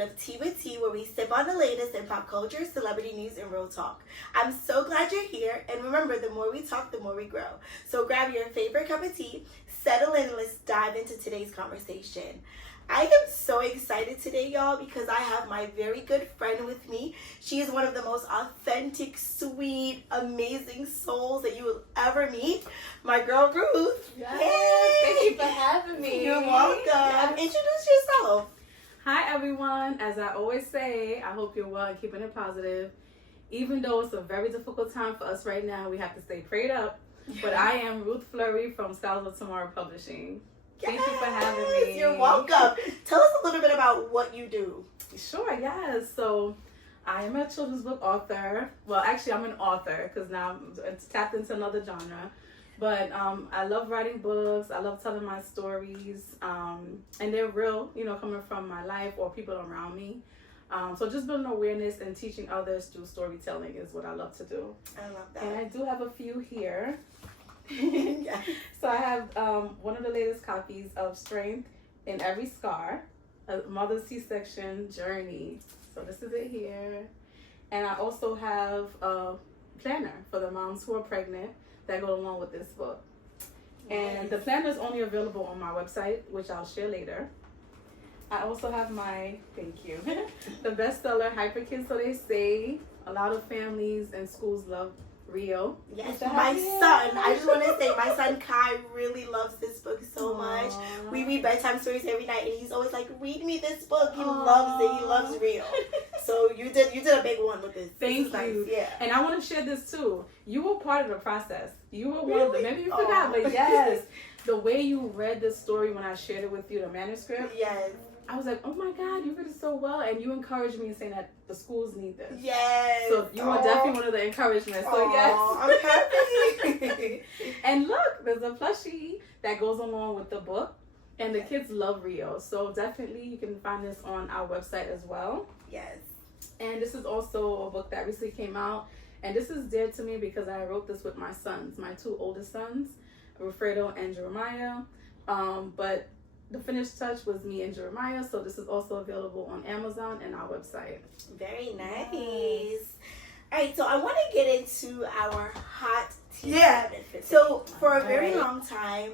of Tea with Tea, where we sip on the latest in pop culture, celebrity news, and real talk. I'm so glad you're here, and remember, the more we talk, the more we grow. So grab your favorite cup of tea, settle in, and let's dive into today's conversation. I am so excited today, y'all, because I have my very good friend with me. She is one of the most authentic, sweet, amazing souls that you will ever meet. My girl, Ruth. Yes, Yay! thank you for having me. You're welcome. Yes. Introduce yourself. Hi, everyone. As I always say, I hope you're well and keeping it positive. Even though it's a very difficult time for us right now, we have to stay prayed up. But I am Ruth Fleury from Scholars of Tomorrow Publishing. Thank you for having me. You're welcome. Tell us a little bit about what you do. Sure, yes. So I am a children's book author. Well, actually, I'm an author because now it's tapped into another genre. But I love writing books. I love telling my stories. And they're real, coming from my life or people around me. So just building awareness and teaching others through storytelling is what I love to do. I love that. And I do have a few here. Yes. So I have one of the latest copies of Strength in Every Scar, a mother's C-section journey. So this is it here. And I also have a planner for the moms who are pregnant that go along with this book. And the planner is only available on my website, which I'll share later. I also have the bestseller Hyper Kids So They Say. A lot of families and schools love Rio. Yes, my son. I just want to say, my son Kai really loves this book so much. We read bedtime stories every night, and he's always like, "Read me this book." He loves it. He loves Rio. So you did a big one with this. Thank you. Nice. Yeah. And I want to share this too. You were part of the process. You were one of the. Maybe you forgot, but yes, the way you read this story when I shared it with you, the manuscript. Yes. I was like, oh my God, you read it so well. And you encouraged me in saying that the schools need this. Yes. So you were definitely one of the encouragements. So yes. I'm happy. And look, there's a plushie that goes along with the book. And the kids love Rio. So definitely you can find this on our website as well. Yes. And this is also a book that recently came out. And this is dear to me because I wrote this with my sons, my two oldest sons, Wilfredo and Jeremiah. But the finished touch was me and Jeremiah, so this is also available on Amazon and our website. Very nice. Yes. All right, so I want to get into our hot tea. So for a very long time,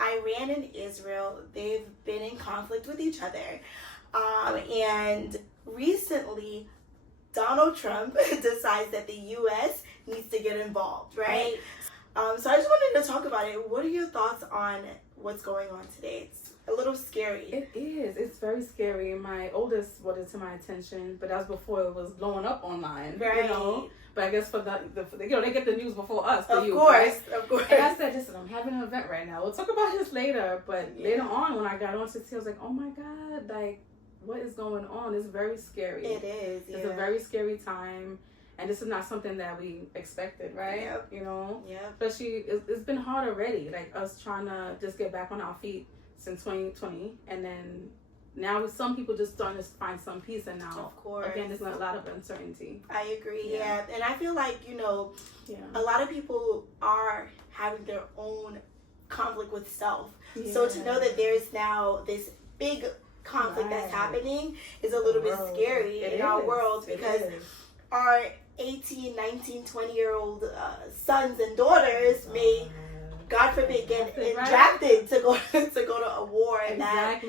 Iran and Israel, they've been in conflict with each other. And recently, Donald Trump decides that the U.S. needs to get involved, right? So I just wanted to talk about it. What are your thoughts on what's going on today? It's a little scary. It is. It's very scary. My oldest brought it to my attention, but that was before it was blowing up online. Right. But I guess for the they get the news before us. Of course. And I said, listen, I'm having an event right now. We'll talk about this later. But later on, when I got on to see, I was like, oh my God, like, what is going on? It's very scary. It is. It's a very scary time. And this is not something that we expected, right? Yep. Yeah. Especially, it's been hard already. Like us trying to just get back on our feet since 2020, and then now some people just starting to find some peace, and now of course again there's a lot of uncertainty. I agree. Yeah. And I feel like a lot of people are having their own conflict with self. So to know that there's now this big conflict that's happening is a little bit scary in our world, because our 18, 19, 20-year-old sons and daughters may, God forbid, get drafted to go to a war that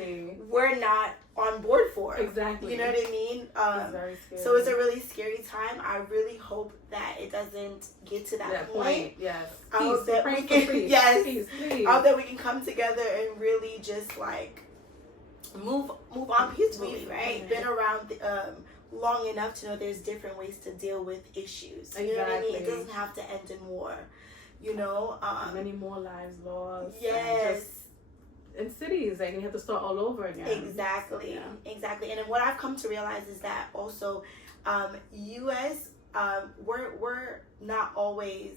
we're not on board for. Exactly. You know what I mean? It's very scary. So it's a really scary time. I really hope that it doesn't get to that point. Yes. I hope that we can. Peace, please. I hope that we can come together and really just like move on peacefully. Right? Been around long enough to know there's different ways to deal with issues. You know what I mean? It doesn't have to end in war. Many more lives lost. Yes. In cities, like you have to start all over again. Exactly. And then what I've come to realize is that also, U.S. We're not always.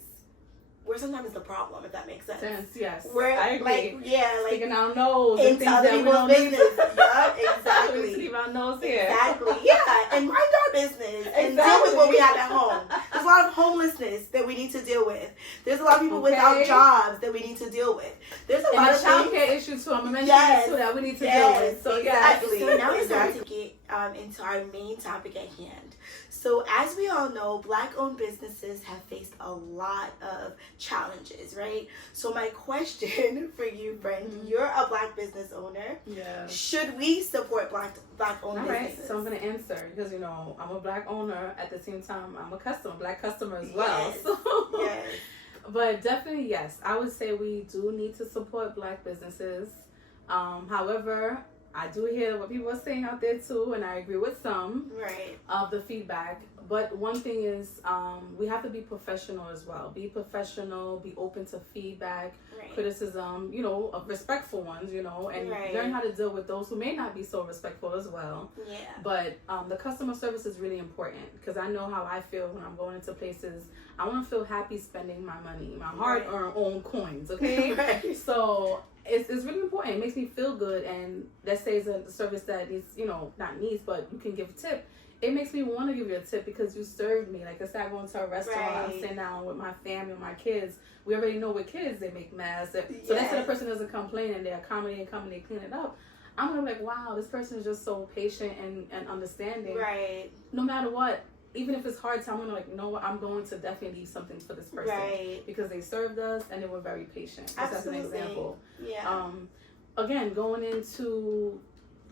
We're sometimes the problem, if that makes sense. Yes. I agree. Sticking our nose into other people's business. Yeah, exactly. We leave our nose here. Exactly. Yeah, and mind our business and deal with what we have at home. There's a lot of homelessness that we need to deal with. There's a lot of people without jobs that we need to deal with. There's a lot of childcare issue too. I'm mentioning this too that we need to deal with. So exactly. So now it's time to get into our main topic at hand. So as we all know, Black-owned businesses have faced a lot of challenges, right? So my question for you, friend, you're a Black business owner. Yeah. Should we support Black-owned businesses? Right, so I'm going to answer because, you know, I'm a Black owner. At the same time, I'm a Black customer as well. Yes. So. Yes. But definitely, yes, I would say we do need to support Black businesses. However, I do hear what people are saying out there too, and I agree with some of the feedback. But one thing is, we have to be professional as well. Be professional, be open to feedback, criticism, you know, respectful ones, you know, and learn how to deal with those who may not be so respectful as well. Yeah. But the customer service is really important because I know how I feel when I'm going into places. I want to feel happy spending my money, my hard-earned coins, okay? So it's really important. It makes me feel good, and let's say it's a service that needs, you know, not needs, but you can give a tip. It makes me want to give you a tip because you served me. Like I said, I go into a restaurant, I'm sitting down with my family, my kids. We already know with kids, they make mess. So let's say the person doesn't complain and they're accommodating, come and they clean it up. I'm going to be like, wow, this person is just so patient and understanding. Right. No matter what. Even if it's hard time, I'm gonna you know what, I'm going to definitely leave something for this person because they served us and they were very patient. That's an example. Yeah. Again, going into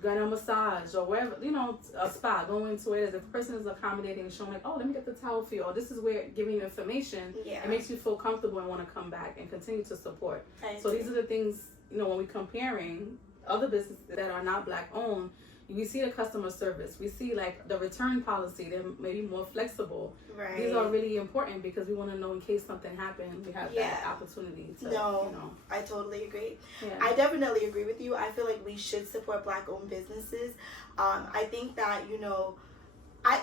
a massage or wherever, you know, a spa, going into it as if the person is accommodating and showing like, oh, let me get the towel for you, or this is where giving you information. It makes you feel comfortable and want to come back and continue to support. So these are the things, you know, when we're comparing other businesses that are not Black owned. We see the customer service. We see like the return policy. They're maybe more flexible. These are really important because we want to know in case something happens, we have that opportunity to, you know. I totally agree. I definitely agree with you. I feel like we should support Black-owned businesses. I think that, you know,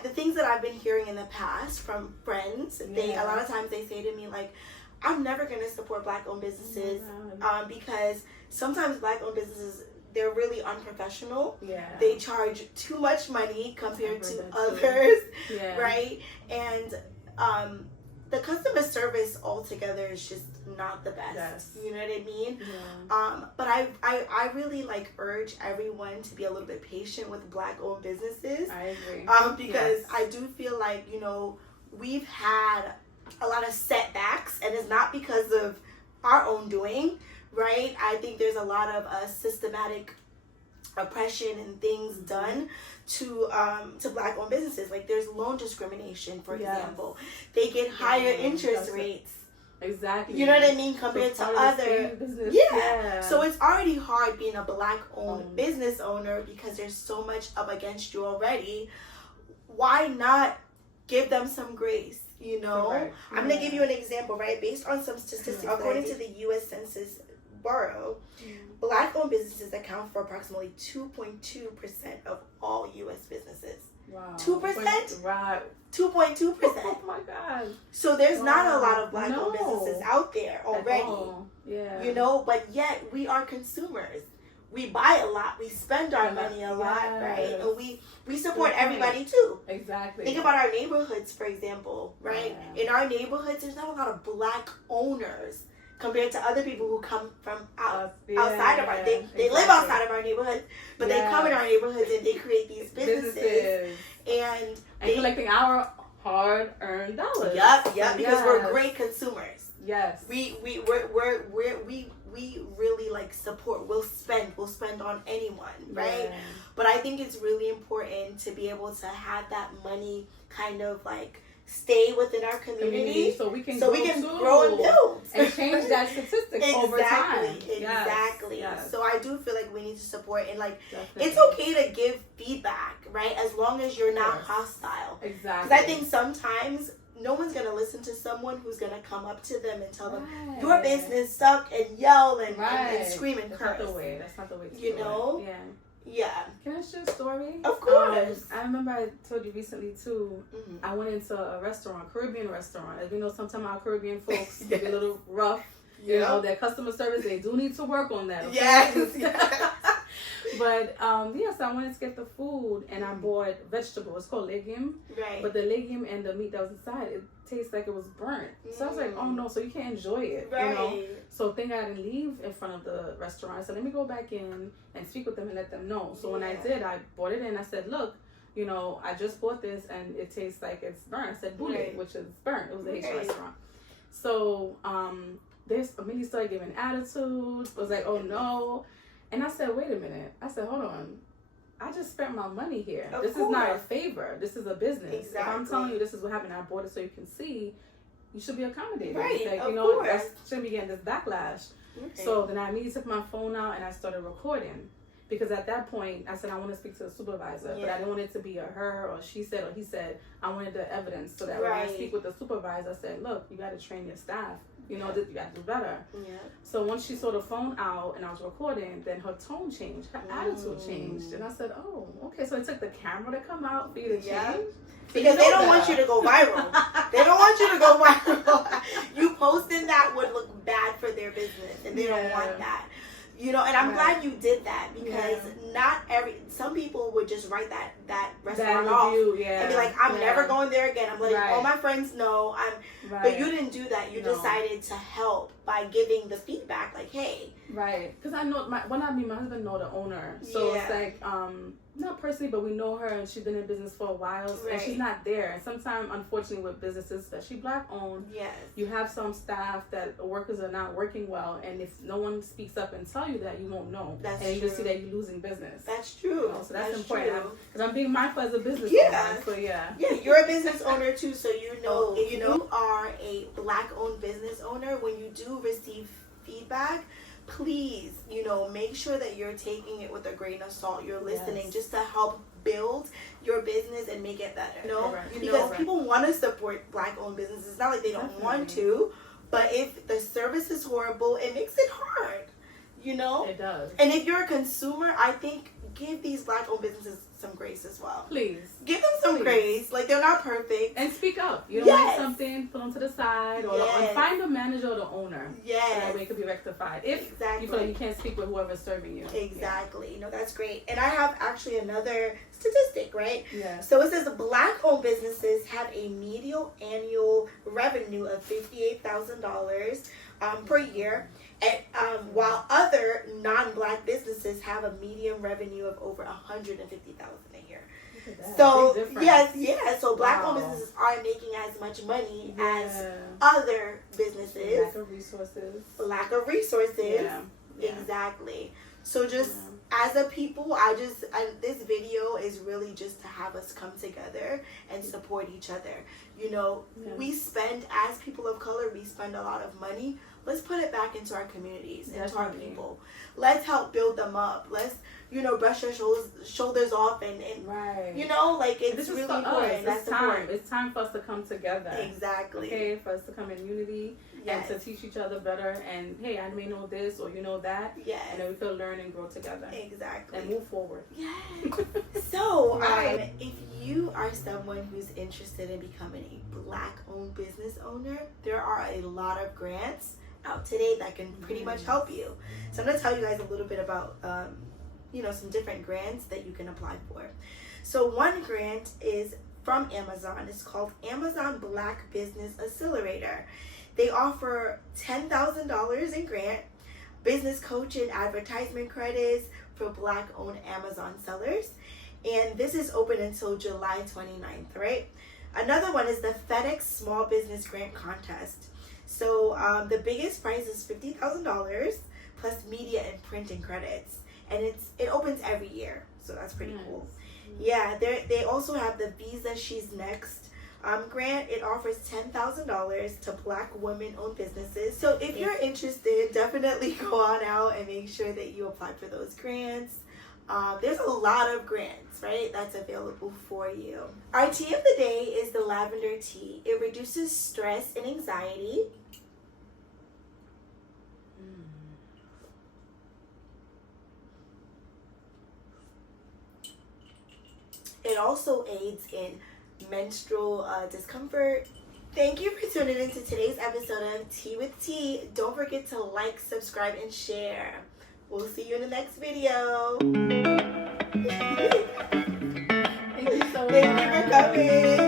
the things that I've been hearing in the past from friends, a lot of times they say to me like, I'm never going to support Black-owned businesses because sometimes Black-owned businesses, they're really unprofessional. They charge too much money compared to others, right? And the customer service altogether is just not the best. You know what I mean? But I really like urge everyone to be a little bit patient with Black-owned businesses. I agree. Because I do feel like, you know, we've had a lot of setbacks, and it's not because of our own doing. Right? I think there's a lot of systematic oppression and things done to Black-owned businesses. Like there's loan discrimination, for example. They get higher interest rates. Exactly. You know what I mean? Compared to other business. So it's already hard being a Black-owned business owner because there's so much up against you already. Why not give them some grace? You know? I'm going to give you an example, right? Based on some statistics, according to the U.S. Census Bureau, Black-owned businesses account for approximately 2.2% of all U.S. businesses. Wow. 2%? Right. 2.2%. Oh my God. So there's not a lot of Black-owned businesses out there already. You know, but yet we are consumers. We buy a lot. We spend our money a lot, right? And we support everybody too. Exactly. Think about our neighborhoods, for example, right? In our neighborhoods, there's not a lot of Black owners compared to other people who come from outside of our they live outside of our neighborhoods, but they come in our neighborhoods and they create these businesses and collecting our hard-earned dollars. Because we're great consumers. We really like support. We'll spend on anyone, right? But I think it's really important to be able to have that money kind of like stay within our community so we can grow and build and change that statistic over time. Exactly. Yes. So I do feel like we need to support, and like it's okay to give feedback, right? As long as you're not hostile. Exactly. Because I think sometimes no one's gonna listen to someone who's gonna come up to them and tell them your business suck and yell and scream and curse. That's not the way to you know? Yeah. Can I share a story? Of course. I remember I told you recently too. I went into a restaurant, Caribbean restaurant. As we know, sometimes our Caribbean folks get a little rough. You know, their customer service, they do need to work on that. Okay? Yes. But so I wanted to get the food and I bought vegetables. It's called legume. Right. But the legume and the meat that was inside, it tastes like it was burnt. So I was like, oh no, so you can't enjoy it. Right. You know? So thank God I didn't leave in front of the restaurant. I said, let me go back in and speak with them and let them know. So when I did, I brought it in. I said, look, you know, I just bought this and it tastes like it's burnt. I said boulet, Right. which is burnt. It was a Haitian Right. restaurant. So Minnie started giving attitude. Was like, oh no. And I said, wait a minute. I said, hold on. I just spent my money here. Of This course. is not a favor. This is a business. Exactly. If I'm telling you this is what happened, I bought it so you can see, you should be accommodated. Right, Like, of you know, course. I shouldn't be getting this backlash. Okay. So then I immediately took my phone out and I started recording. Because at that point, I said, I want to speak to the supervisor. But I didn't want it to be a her or she said or he said. I wanted the evidence so that when I Right. speak with the supervisor, I said, look, you got to train your staff. You know, you got to do better. Yeah. So once she saw the phone out and I was recording, then her tone changed. Her attitude changed. And I said, oh, okay. So it took the camera to come out for you to change? Yeah. So Because they don't better. want you to go viral. They don't want you to go viral. You posting that would look bad for their business, and they don't want that. You know, and I'm glad you did that because some people would just write that restaurant off and be like, I'm never going there again. I'm letting all my friends know. But you didn't do that. You decided to help by giving the feedback, like, hey. Right, because I know my husband know the owner, so it's like not personally, but we know her and she's been in business for a while, and she's not there. And sometimes, unfortunately, with businesses, especially black owned, you have some staff that workers are not working well, and if no one speaks up and tell you that, you won't know. That's and you true. just see that you're losing business. That's true. So that's important because I'm being mindful as a business owner. So yeah, you're a business owner too, so you know if you are a black owned business owner, when you do receive feedback, please, make sure that you're taking it with a grain of salt. You're listening just to help build your business and make it better. Because people want to support black owned businesses. It's not like they don't want to, but if the service is horrible, it makes it hard. It does. And if you're a consumer, I think give these black owned businesses some grace as well. Please. Give them some grace. Like, they're not perfect. And speak up. You don't like something, put them to the side or find the manager or the owner. Yes. So that way it could be rectified. If you feel like you can't speak with whoever's serving you. Exactly. That's great. And I have actually another statistic, right? Yeah. So it says black owned businesses have a median annual revenue of $58,000 per year. And while other non-black businesses have a median revenue of over $150,000 a year. So so black-owned businesses are making as much money as other businesses. Lack of resources. Exactly. So just as a people, this video is really just to have us come together and support each other. We spend, as people of color, we spend a lot of money. Let's put it back into our communities, into our people. Let's help build them up. Let's, brush our shoulders off and it's really important. That's important. It's time for us to come together. Exactly. Okay, for us to come in unity and to teach each other better. And hey, I may know this or you know that. Yes. And then we can learn and grow together. Exactly. And move forward. Yes. So, if you are someone who's interested in becoming a black-owned business owner, there are a lot of grants out today that can pretty much help you. So I'm going to tell you guys a little bit about some different grants that you can apply for. So one grant is from Amazon. It's called Amazon Black Business Accelerator. They offer $10,000 in grant, business coaching, advertisement credits for black-owned Amazon sellers. And this is open until July 29th, right? Another one is the FedEx Small Business Grant Contest. So the biggest prize is $50,000 plus media and printing credits. And it opens every year. So that's pretty cool. Yeah, they also have the Visa She's Next grant. It offers $10,000 to black women-owned businesses. So if you're interested, definitely go on out and make sure that you apply for those grants. There's a lot of grants, right, that's available for you. Our tea of the day is the lavender tea. It reduces stress and anxiety. It also aids in menstrual discomfort. Thank you for tuning in to today's episode of Tea with Tea. Don't forget to like, subscribe, and share. We'll see you in the next video. Thank you so much. Thank you for coming.